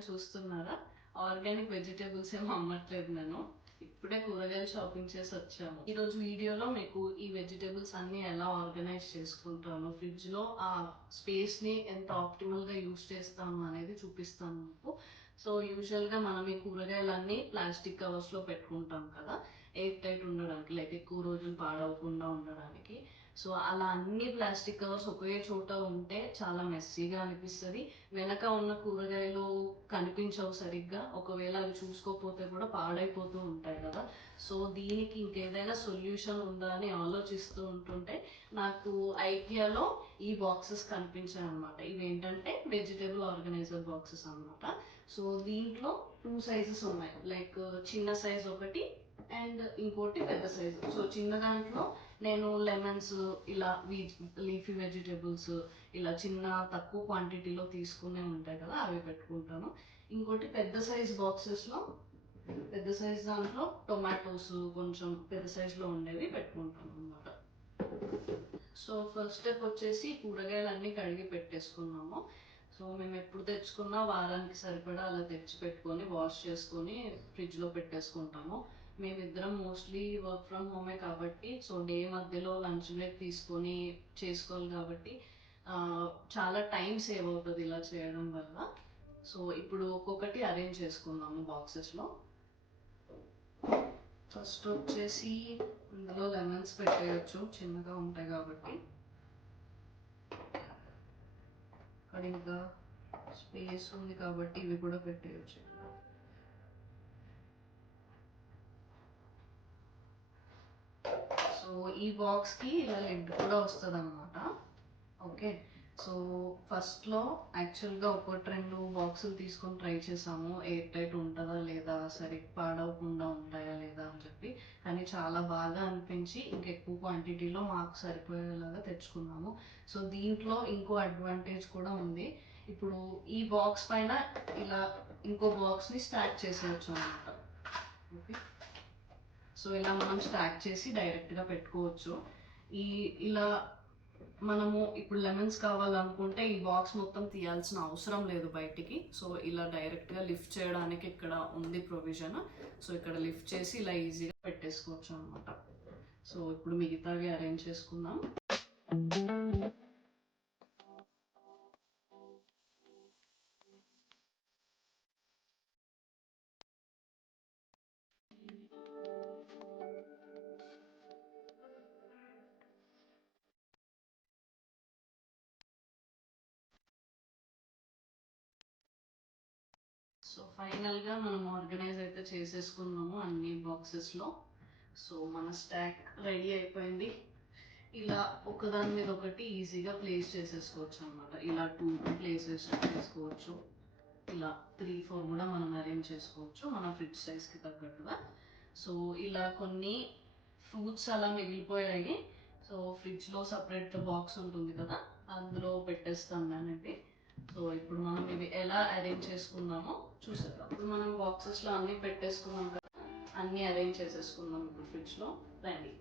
కూరగాయలు చూస్తున్నారా? Organic vegetables ఏమో అమ్మట్లేదు నేను. ఇప్పుడే కూరగాయలు షాపింగ్ చేసి వచ్చాము. ఈరోజు వీడియోలో మీకు ఈ వెజిటేబుల్స్ అన్ని ఎలా ఆర్గనైజ్ చేసుకుంటాను, ఫ్రిడ్జ్ లో ఆ స్పేస్ ని ఎంత ఆప్టిమల్ గా యూస్ చేస్తాను అనేది చూపిస్తాను మీకు. సో యూజువల్ గా మనం ఈ కూరగాయలన్నీ ప్లాస్టిక్ కవర్స్ లో పెట్టుకుంటాం కదా, ఎయిర్ టైట్ ఉండడానికి, లైక్ ఎక్కువ రోజులు పాడవకుండా ఉండడానికి. సో అలా అన్ని ప్లాస్టిక్ కవర్స్ ఒకే చోట ఉంటే చాలా మెస్సీగా అనిపిస్తుంది. వెనక ఉన్న కూరగాయలు కనిపించవు సరిగ్గా, ఒకవేళ అవి చూసుకోకపోతే కూడా పాడైపోతూ ఉంటాయి కదా. సో దీనికి ఇంకేదైనా సొల్యూషన్ ఉందా అని ఆలోచిస్తూ ఉంటుంటే నాకు ఐకియాలో ఈ బాక్సెస్ కనిపించాయి అనమాట. ఇవి ఏంటంటే వెజిటేబుల్ ఆర్గనైజర్ బాక్సెస్ అనమాట. సో దీంట్లో 2 సైజెస్ ఉన్నాయి, లైక్ చిన్న సైజ్ ఒకటి అండ్ ఇంకోటి పెద్ద సైజు. సో చిన్న దాంట్లో నేను లెమన్స్, ఇలా లీఫీ వెజిటేబుల్స్, ఇలా చిన్న తక్కువ క్వాంటిటీలో తీసుకునే ఉంటాయి కదా, అవి పెట్టుకుంటాను. ఇంకోటి పెద్ద సైజ్ బాక్సెస్లో, పెద్ద సైజ్ దాంట్లో టొమాటోస్ కొంచెం పెద్ద సైజులో ఉండేవి పెట్టుకుంటాను అనమాట. సో ఫస్ట్ స్టెప్ వచ్చేసి కూరగాయలు అన్నీ కడిగి పెట్టేసుకున్నాము. సో మేము ఎప్పుడు తెచ్చుకున్నా వారానికి సరిపడా అలా తెచ్చి పెట్టుకొని వాష్ చేసుకొని ఫ్రిడ్జ్లో పెట్టేసుకుంటాము. మేమిద్దరం మోస్ట్లీ వర్క్ ఫ్రమ్ హోమే కాబట్టి, సో డే మధ్యలో లంచ్ బ్రేక్ తీసుకొని చేసుకోవాలి కాబట్టి చాలా టైం సేవ్ అవుతుంది ఇలా చేయడం వల్ల. సో ఇప్పుడు ఒక్కొక్కటి అరేంజ్ చేసుకుందాము బాక్సెస్లో. ఫస్ట్ వచ్చేసి ఇందులో లెమన్స్ పెట్టేయచ్చు, చిన్నగా ఉంటాయి కాబట్టి. అక్కడ ఇంకా స్పేస్ ఉంది కాబట్టి ఇవి కూడా పెట్టేయచ్చు. సో ఈ బాక్స్కి ఇలా లిడ్ కూడా వస్తుంది అనమాట. ఓకే, సో ఫస్ట్లో యాక్చువల్గా 1-2 బాక్సులు తీసుకొని ట్రై చేసాము, ఎయిర్ టైట్ ఉంటుందా లేదా, సరిగ్గా పాడవకుండా ఉంటాయా లేదా అని చెప్పి. కానీ చాలా బాగా అనిపించి ఇంకెక్కువ క్వాంటిటీలో మాకు సరిపోయేలాగా తెచ్చుకున్నాము. సో దీంట్లో ఇంకో అడ్వాంటేజ్ కూడా ఉంది. ఇప్పుడు ఈ బాక్స్ పైన ఇలా ఇంకో బాక్స్ని స్టాక్ చేసేయచ్చు అనమాట. ఓకే, సో ఇలా మనం స్టాక్ చేసి డైరెక్ట్గా పెట్టుకోవచ్చు. ఇలా మనము ఇప్పుడు లెమన్స్ కావాలనుకుంటే ఈ బాక్స్ మొత్తం తీయాల్సిన అవసరం లేదు బయటికి. సో ఇలా డైరెక్ట్గా లిఫ్ట్ చేయడానికి ఇక్కడ ఉంది ప్రొవిజన్. సో ఇక్కడ లిఫ్ట్ చేసి ఇలా ఈజీగా పెట్టేసుకోవచ్చు అనమాట. సో ఇప్పుడు మిగతావి అరేంజ్ చేసుకుందాం. సో ఫైనల్గా మనం ఆర్గనైజ్ అయితే చేసేసుకున్నాము అన్ని బాక్సెస్లో. సో మన స్టాక్ రెడీ అయిపోయింది. ఇలా ఒకదాని మీద ఒకటి ఈజీగా ప్లేస్ చేసేసుకోవచ్చు అనమాట. ఇలా 2 ప్లేసెస్ చేసుకోవచ్చు, ఇలా 3-4 కూడా మనం అరేంజ్ చేసుకోవచ్చు మన ఫ్రిడ్జ్ సైజ్కి తగ్గట్టుగా. సో ఇలా కొన్ని ఫ్రూట్స్ అలా మిగిలిపోయాయి. సో ఫ్రిడ్జ్లో సపరేట్ బాక్స్ ఉంటుంది కదా, అందులో పెట్టేస్తాను నేనండి. సో ఇప్పుడు మనం ఇవి ఎలా అరేంజ్ చేసుకుందామో చూసేద్దాం. ఇప్పుడు మనం బాక్సెస్లో అన్నీ పెట్టేసుకున్నాం కదా, అన్నీ అరేంజ్ చేసేసుకుందాం ఇప్పుడు ఫ్రిడ్జ్లో. రండి.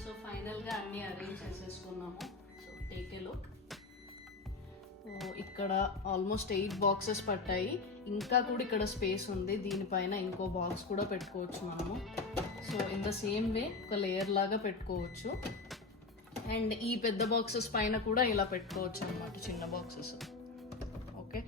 సో ఫైనల్గా అన్నీ అరేంజ్ చేసేసుకున్నాము. So take a look. ఇక్కడ ఆల్మోస్ట్ 8 బాక్సెస్ పట్టాయి. ఇంకా కూడా ఇక్కడ స్పేస్ ఉంది, దీనిపైన ఇంకో బాక్స్ కూడా పెట్టుకోవచ్చు మనము. So in the same way ఒక లేయర్ లాగా పెట్టుకోవచ్చు. అండ్ ఈ పెద్ద బాక్సెస్ పైన కూడా ఇలా పెట్టుకోవచ్చు అనమాట, చిన్న బాక్సెస్. ఓకే,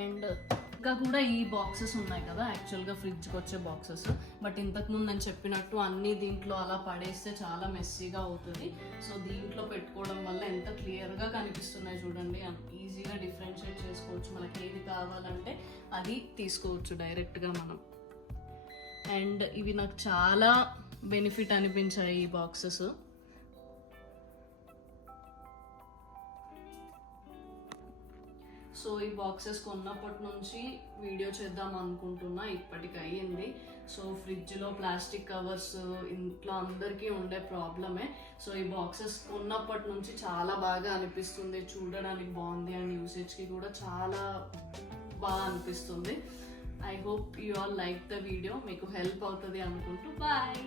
అండ్ ఇంకా కూడా ఈ బాక్సెస్ ఉన్నాయి కదా, యాక్చువల్గా ఫ్రిడ్జ్కి వచ్చే బాక్సెస్. బట్ ఇంతకుముందు నేను చెప్పినట్టు అన్నీ దీంట్లో అలా పడేస్తే చాలా మెస్సీగా అవుతుంది. సో దీంట్లో పెట్టుకోవడం వల్ల ఎంత క్లియర్గా కనిపిస్తున్నాయి చూడండి. ఈజీగా డిఫరెన్షియేట్ చేసుకోవచ్చు, మనకి ఏది కావాలంటే అది తీసుకోవచ్చు డైరెక్ట్గా మనం. అండ్ ఇవి నాకు చాలా బెనిఫిట్ అనిపించాయి ఈ బాక్సెస్. సో ఈ బాక్సెస్ కొన్నప్పటి నుంచి వీడియో చేద్దాం అనుకుంటున్నా, ఇప్పటికి అయ్యింది. సో ఫ్రిడ్జ్లో ప్లాస్టిక్ కవర్స్ ఇంట్లో అందరికీ ఉండే ప్రాబ్లమే. సో ఈ బాక్సెస్ కొన్నప్పటి నుంచి చాలా బాగా అనిపిస్తుంది, చూడడానికి బాగుంది అండ్ యూసేజ్కి కూడా చాలా బాగా అనిపిస్తుంది. I hope you all like the video, మీకు హెల్ప్ అవుతుంది అనుకుంటూ బాయ్.